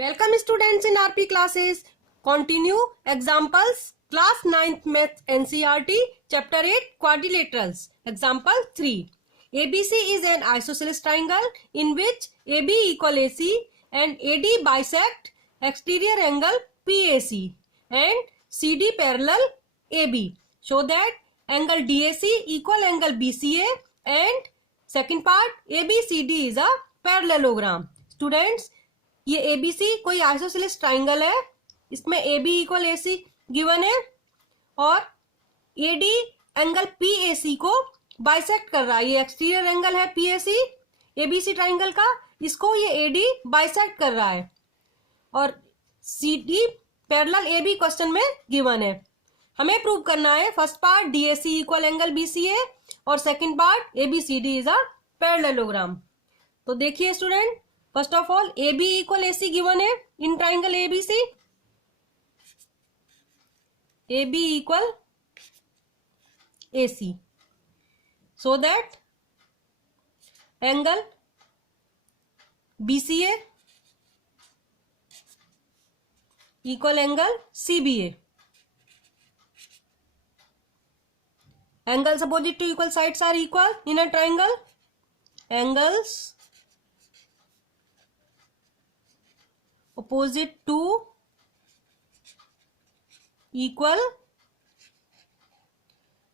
Welcome students in RP classes. Continue examples. Class 9th Math NCERT Chapter 8 Quadrilaterals. Example 3. ABC is an isosceles triangle in which AB equal AC and AD bisect exterior angle PAC and CD parallel AB. Show that angle DAC equal angle BCA and second part ABCD is a parallelogram. Students, ये ABC कोई isosceles triangle है, इसमें AB equal AC given है और AD angle PAC को bisect कर रहा है। ये एक्सटीरियर एंगल है PAC ABC ट्राइंगल का, इसको ये AD बाइसेक्ट कर रहा है और CD पैरेलल AB क्वेश्चन में गिवन है। हमें प्रूव करना है first part DAC equal angle BCA और second part ABCD is a parallelogram. तो देखिए student, first of all AB equal AC given है in triangle ABC। AB equal AC so that angle BCA equal angle CBA. Angles opposite to equal sides are equal in a triangle. Angles opposite to equal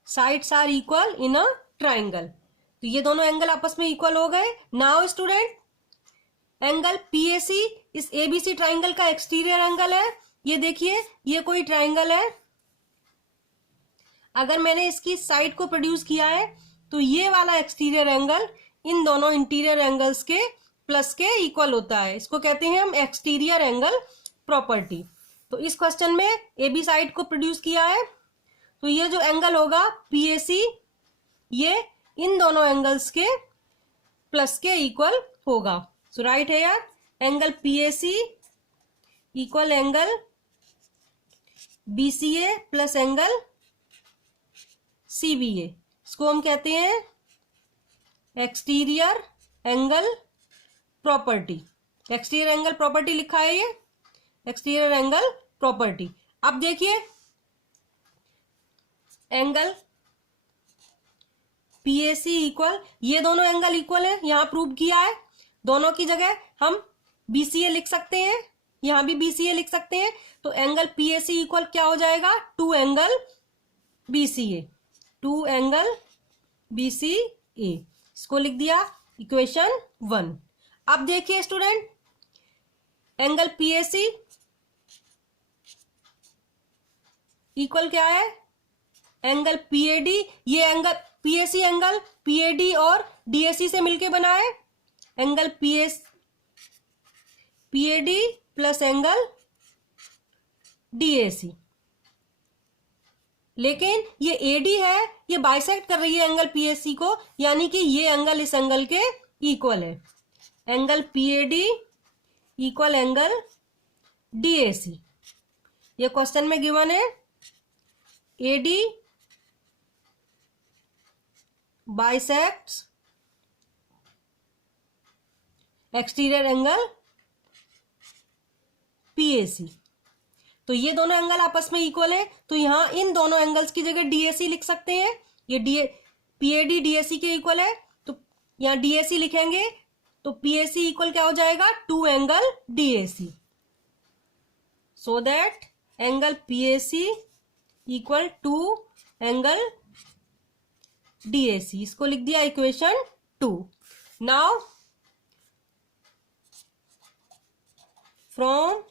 sides are equal in a triangle. तो ये दोनों angle आपस में equal हो गए। Now student, angle PAC इस ABC triangle का exterior angle है। ये देखिए, ये कोई ट्राइंगल है, अगर मैंने इसकी साइड को प्रोड्यूस किया है तो ये वाला एक्सटीरियर एंगल इन दोनों इंटीरियर एंगल्स के प्लस के इक्वल होता है। इसको कहते हैं हम एक्सटीरियर एंगल प्रॉपर्टी। तो इस क्वेश्चन में AB साइड को प्रोड्यूस किया है तो ये जो एंगल होगा PAC, ये इन दोनों एंगल्स के प्लस के इक्वल होगा। सो राइट है यार, angle PAC equal angle BCA plus angle CBA। इसको हम कहते हैं exterior angle property. Exterior angle property लिखा है ये, एक्सटीरियर एंगल प्रॉपर्टी। अब देखिए, एंगल PAC इक्वल, ये दोनों एंगल इक्वल है, यहां प्रूव किया है। दोनों की जगह हम BCA लिख सकते हैं, यहां भी BCA लिख सकते हैं। तो एंगल PAC इक्वल क्या हो जाएगा, 2 एंगल BCA, 2 एंगल BCA। इसको लिख दिया इक्वेशन 1। अब देखिए स्टूडेंट, एंगल PAC इक्वल क्या है, एंगल PAD। ये एंगल PAC एंगल PAD और DAC से मिलके बना है, angle PAD plus angle DAC। लेकिन ये AD है, ये बाइसेक्ट कर रही है एंगल PAC को, यानी कि ये एंगल इस एंगल के इक्वल है। Angle PAD equal angle DAC। ये क्वेश्चन में गिवन है, AD bisects exterior angle PAC। तो ये दोनों एंगल आपस में इक्वल है, तो यहां इन दोनों एंगल्स की जगह DAC लिख सकते हैं। ये PAD DAC के इक्वल है, तो यहां DAC लिखेंगे तो PAC इक्वल क्या हो जाएगा, 2 angle DAC। So that angle PAC equal 2 angle DAC। इसको लिख दिया equation 2। Now from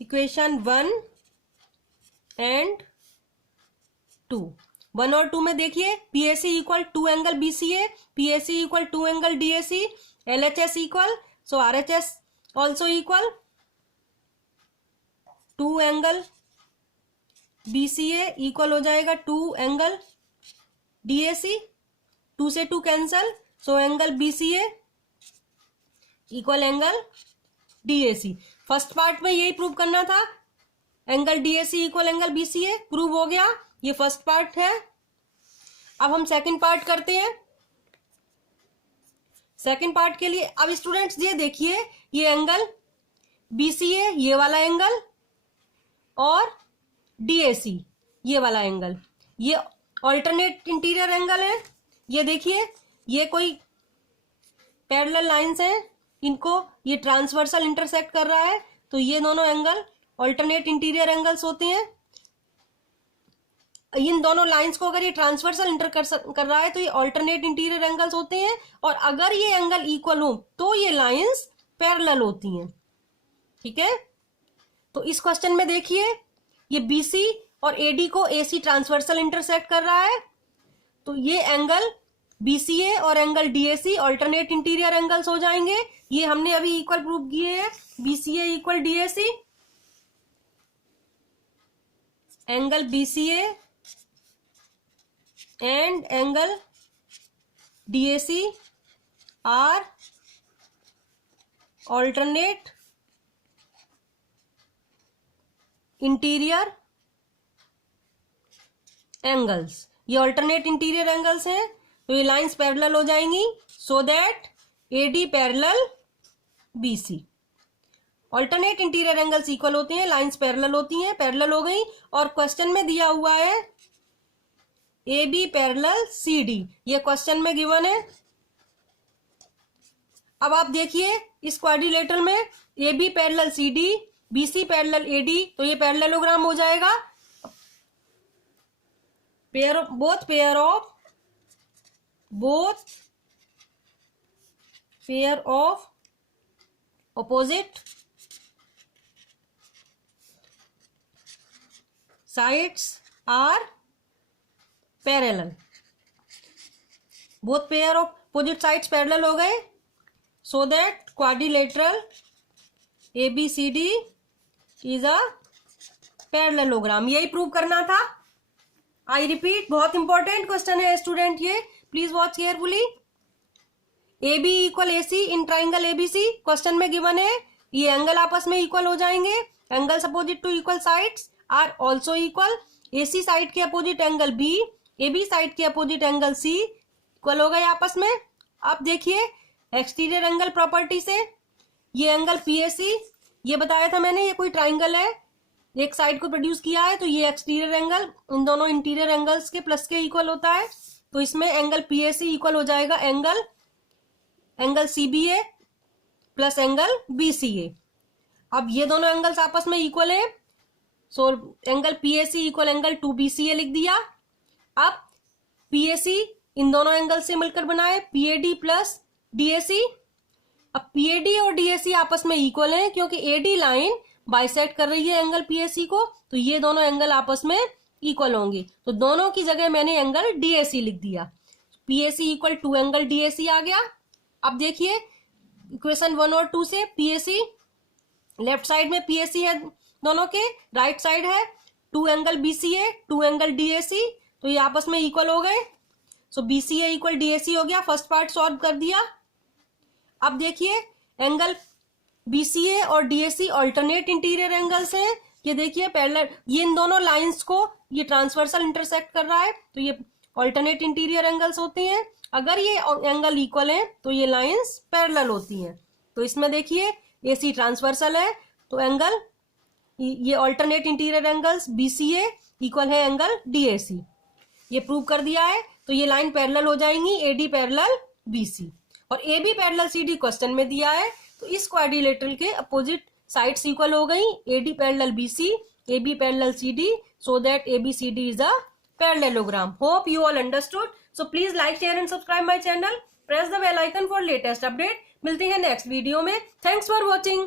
equation 1 and 2, 1 और 2 में देखिए, PAC equal 2 angle BCA, PAC equal 2 angle DAC, LHS equal, so RHS also equal 2 angle BCA equal हो जाएगा 2 angle DAC। 2 से 2 cancel, so angle BCA equal angle DAC। First part में यही प्रूव करना था, angle DAC equal angle BCA, prove हो गया। ये फर्स्ट पार्ट है। अब हम सेकंड पार्ट करते हैं। सेकंड पार्ट के लिए अब स्टूडेंट्स ये देखिए, ये एंगल BCA ये वाला एंगल और DAC ये वाला एंगल, ये ऑल्टरनेट इंटीरियर एंगल है। ये देखिए ये कोई पैरेलल लाइंस हैं, इनको ये ट्रांसवर्सल इंटरसेक्ट कर रहा है, तो ये दोनों एंगल ऑल्टरनेट इंटीरियर एंगल्स होते हैं। इन दोनों लाइंस को अगर ये ट्रांसवर्सल इंटर कर रहा है तो ये ऑल्टरनेट इंटीरियर एंगल्स होते हैं, और अगर ये एंगल इक्वल हो तो ये लाइंस पैरेलल होती हैं। ठीक है, तो इस क्वेश्चन में देखिए ये BC और AD को AC ट्रांसवर्सल इंटरसेक्ट कर रहा है, तो ये एंगल BCA और angle DAC alternate interior angles हो जाएंगे। ये हमने अभी इक्वल प्रूव किए हैं, BCA equal DAC, angle BCA and angle DAC are alternate interior angles। ये alternate interior angles हैं, तो ये लाइंस पैरेलल हो जाएंगी, so that AD parallel BC। Alternate interior angles equal होते हैं, लाइंस पैरेलल होती हैं, पैरेलल हो गई। और क्वेश्चन में दिया हुआ है AB पैरेलल CD, ये क्वेश्चन में गिवन है। अब आप देखिए इस क्वाड्रिलेटरल में AB parallel CD, BC parallel AD, तो ये पैरेललोग्राम हो जाएगा। Both pair of opposite sides are parallel। both pair of opposite sides parallel हो गए, so that quadrilateral ABCD is a parallelogram। यही प्रूव करना था। आई रिपीट, बहुत इंपॉर्टेंट क्वेश्चन है स्टूडेंट, ये please watch carefully. AB equal AC in triangle ABC question में गिवन है, ये एंगल आपस में इक्वल हो जाएंगे। Angles opposite to equal sides are also equal. AC side के opposite angle B, AB side के अपोजिट एंगल C इक्वल हो गए आपस में। अब देखिए एक्सटीरियर एंगल प्रॉपर्टी से, ये एंगल PAC, ये बताया था मैंने, ये कोई ट्राइंगल है, एक साइड को प्रोड्यूस किया है, तो ये एक्सटीरियर एंगल इन दोनों इंटीरियर एंगल्स के प्लस के इक्वल होता है, तो इसमें एंगल PAC इक्वल हो जाएगा angle CBA plus angle BCA। अब ये दोनों एंगल्स आपस में इक्वल है, so angle PAC equal angle 2BCA लिख दिया। अब PAC इन दोनों एंगल से मिलकर बनाए PAD प्लस DAC। अब PAD और DAC आपस में इक्वल हैं, क्योंकि AD लाइन बाइसेक्ट कर रही है एंगल PAC को, तो ये दोनों एंगल आपस में इक्वल होंगे, तो दोनों की जगह मैंने एंगल DAC लिख दिया। PAC इक्वल 2 एंगल DAC आ गया। अब देखिए इक्वेशन 1 और 2 से PAC, लेफ्ट साइड में PAC है दोनों के, राइट साइड है 2 एंगल BCA 2 एंगल DAC, तो ये आपस में इक्वल हो गए, सो BCA इक्वल DAC हो गया। फर्स्ट पार्ट सॉल्व कर दिया। अब देखिए एंगल BCA और DAC ऑल्टरनेट इंटीरियर एंगल्स हैं, ये देखिए पैरेलल, ये इन दोनों लाइंस को ये ट्रांसवर्सल इंटरसेक्ट कर रहा है, तो ये ऑल्टरनेट इंटीरियर एंगल्स होते हैं। अगर ये एंगल इक्वल है तो ये लाइंस पैरेलल होती हैं। तो इसमें देखिए AC ट्रांसवर्सल है, तो एंगल ये alternate interior angles BCA equal है एंगल DAC, ये प्रूव कर दिया है। तो ये लाइन पैरेलल हो जाएंगी AD पैरेलल BC, और AB पैरेलल CD क्वेश्चन में दिया है, तो इस क्वाड्रिलेटरल के अपोजिट साइड्स इक्वल हो गई, AD parallel BC, AB parallel CD, so that ABCD is a parallelogram। Hope you all understood. So please like, share and subscribe my channel. Press the bell icon for latest update। मिलते हैं next video में। Thanks for watching।